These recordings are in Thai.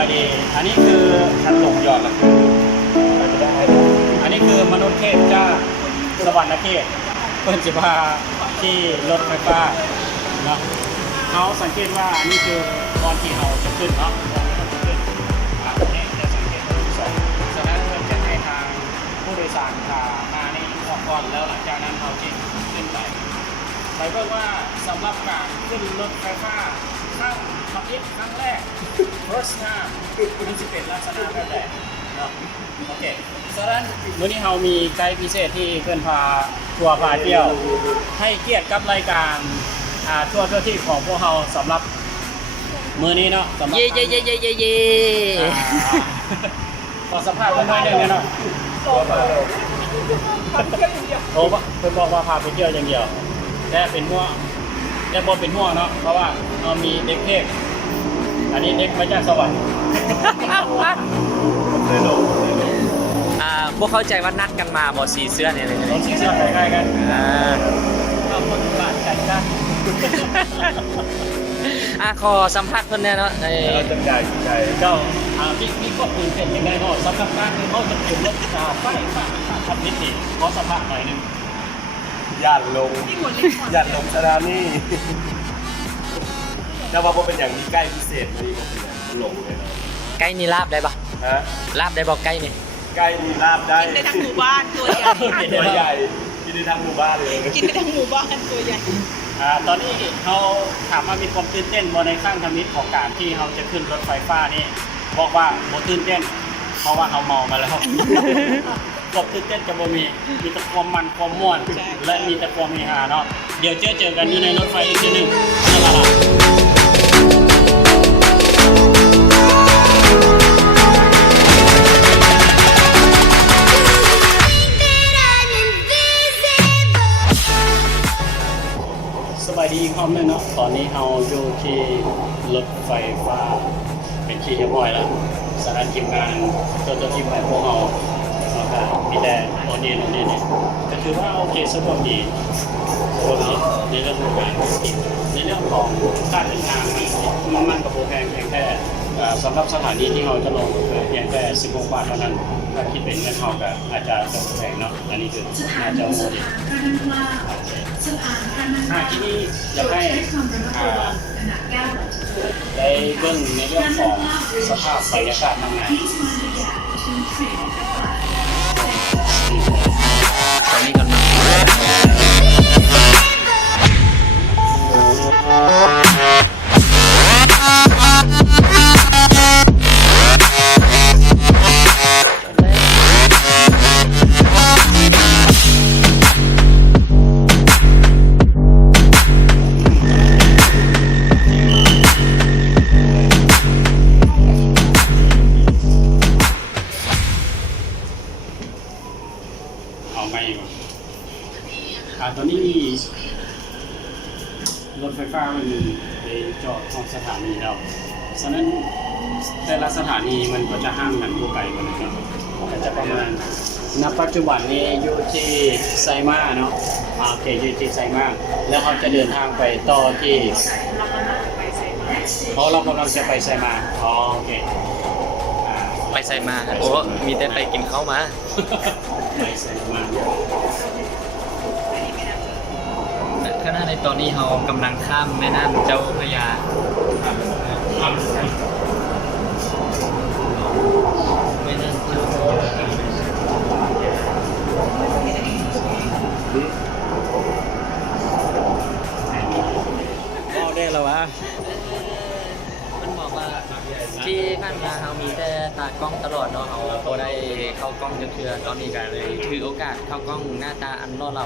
ายดีอันนี้คือทันหลงหยอดละคือเราจะได้อันนี้คือมนุษย์เทพจ้าสวรรค์เทพเพิ่นจะพาที่รถไฟฟ้าเนาะเขาสังเกตว่าอันนี้คือตอนที่เราจะขึ้นเนาะนี่จะสังเกตรูปสองฉะนั้นเพื่อจะให้ทางผู้โดยสารพามาในออกก่อนแล้วหลังจากนั้นเราจะขึ้นไปเพิ่งว่าสำหรับการขึ้นรถไฟฟ้าครั้งแรก first time มันจะเป็นลักษณะแบบไหนเนาะโอเคฉะนั้นมื้อนี้เรามีไกด์พิเศษที่เพื่อนพาทัวร์พาเที่ยวให้เกียรติกับรายการทัวร์ที่ของพวกเราสำหรับมื้อนี้เนาะสำหรับขอสัมภาษณ์กันหน่อยหนึงเนาะโอ้เพิ่นบอกว่าพาไปเที่ยวอย่างเดียวแต่เป็นห่วงแต่บ่เป็นห่วงเนาะเพราะว่าเรามีเด็กเทพอันนี้เด็กมาจากสวรรค์พวกเข้าใจว่านัดกันมาบอสีเสื้อเนี่ยเลยรถสีเสื้อใกล้ๆกันเอาคนบาดกันกันขอสัมภาษณ์คนเนี่ยเนาะเราจะใจเจ้ามีก็ตื่นเต้นยังไงเนาะสำหรับการที่เขาจะขึ้นรถไฟขับนิดนี่ขอสัมภาษณ์หน่อยนึงย่านลงสถานีแต่ว่าเป็นอย่างนี้ใกล้พิเศษเลยมันลงเลยเนาะใกล้นี่ลาบได้ปะลาบได้บอกใกล้นี่ใกล้นี่ลาบได้กินได้ทั้งหมู่บ้านตัวใหญ่กินได้ทั้งหมู่บ้านเลยกินได้ทั้งหมู่บ้านตัวใหญ่ตอนนี้เขาถามว่ามีความตื่นเต้นบนในข้างธมิตรของการที่เขาจะขึ้นรถไฟฟ้านี่บอกว่าโมตื่นเต้นเพราะว่าเขาเมามาแล้วความตื่นเต้นจะมีแต่ความมันความม่วนและมีแต่ความเฮฮาเนาะเดี๋ยวเจอกันอยู่ในรถไฟอีกทีหนึ่งนั่นแหละสบายดีอีกรอบนึงเนาะตอนนี้เราอยู่ที่รถไฟฟ้าเป็นที่เรียบร้อยแล้วสถานทีมงานตัวทีมงานพวกเรามีแต่โอเนียนเนี่ยก็ถือว่าโอเคสะดวกดีในเรื่องของการในเรื่องของค่าเดินทางมันกับโปรแพงแค่สำหรับสถานีที่เราจะลงเพียงแค่16 บาทเท่านั้นถ้าคิดเป็นเงินเราก็อาจจะแพงเนาะอันนี้คือน่าจะโมเดลที่นี่อยากให้ได้เรื่องในเรื่องของสภาพบรรยากาศทางในตอนนี้กำลังตอนนี้รถไฟฟ้ามันไปจอดของสถานีแล้วฉะนั้นแต่ละสถานีมันก็จะห่างกันไกลกันนะครับอาจจะประมาณณปัจจุบันนี้อยู่ที่ไซมาเนาะโอเคอยู่ที่ไซมาแล้วเขาจะเดินทางไปต่อที่เพราะเรากำลังจะไปไซมาโอเคไปไซมาโอ้มีแต่ไปกินข้าวมาไปไซมาขณะในตอนนี้เรากำลังข้ามแม่น้ำเจ้าพระยาแม่น้ำเจ้าพระยาเอาได้แล้ววะมันบอกว่าที่ผ่านมาเรามีแต่ตากล้องตลอดเนาะเราพอได้เข้ากล้องเถื่อตอนนี้ก็เลยถือโอกาสเข้ากล้องหน้าตาอันล่อเรา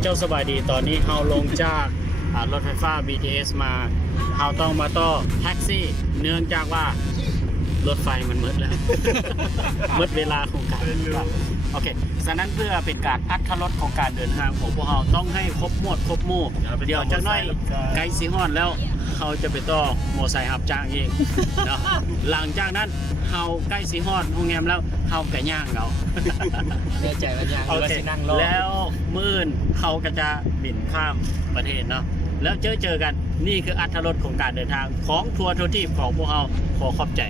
เจ้าสบายดีตอนนี้เราลงจากรถไฟฟ้า BTS มาเราต้องมาต่อแท็กซี่เนื่องจากว่ารถไฟมันมืดแล้ว มืดเวลาของการโอเคฉะนั้นเพื่อเป็นการอัดรถของการเดินทางของพวกเราต้องให้ครบหมดครบหมู่เดี๋ยวจากน้อยไกลสีฮอดแล้วเขาจะไปต่อมอไซค์รับจ้างเองเนาะหลังจากนั้นเขาใกล้สีฮอดโรงแรมแล้วเขาก็ย่างเราแน่ใจว่าย่างหรือว่าสินั่งรอแล้วมื้อเขาก็จะบินข้ามประเทศเนาะแล้วเจอกัน นี่คืออรรถรสของการเดินทางของทัวร์ทัวร์ทีมของพวกเราขอขอบใจ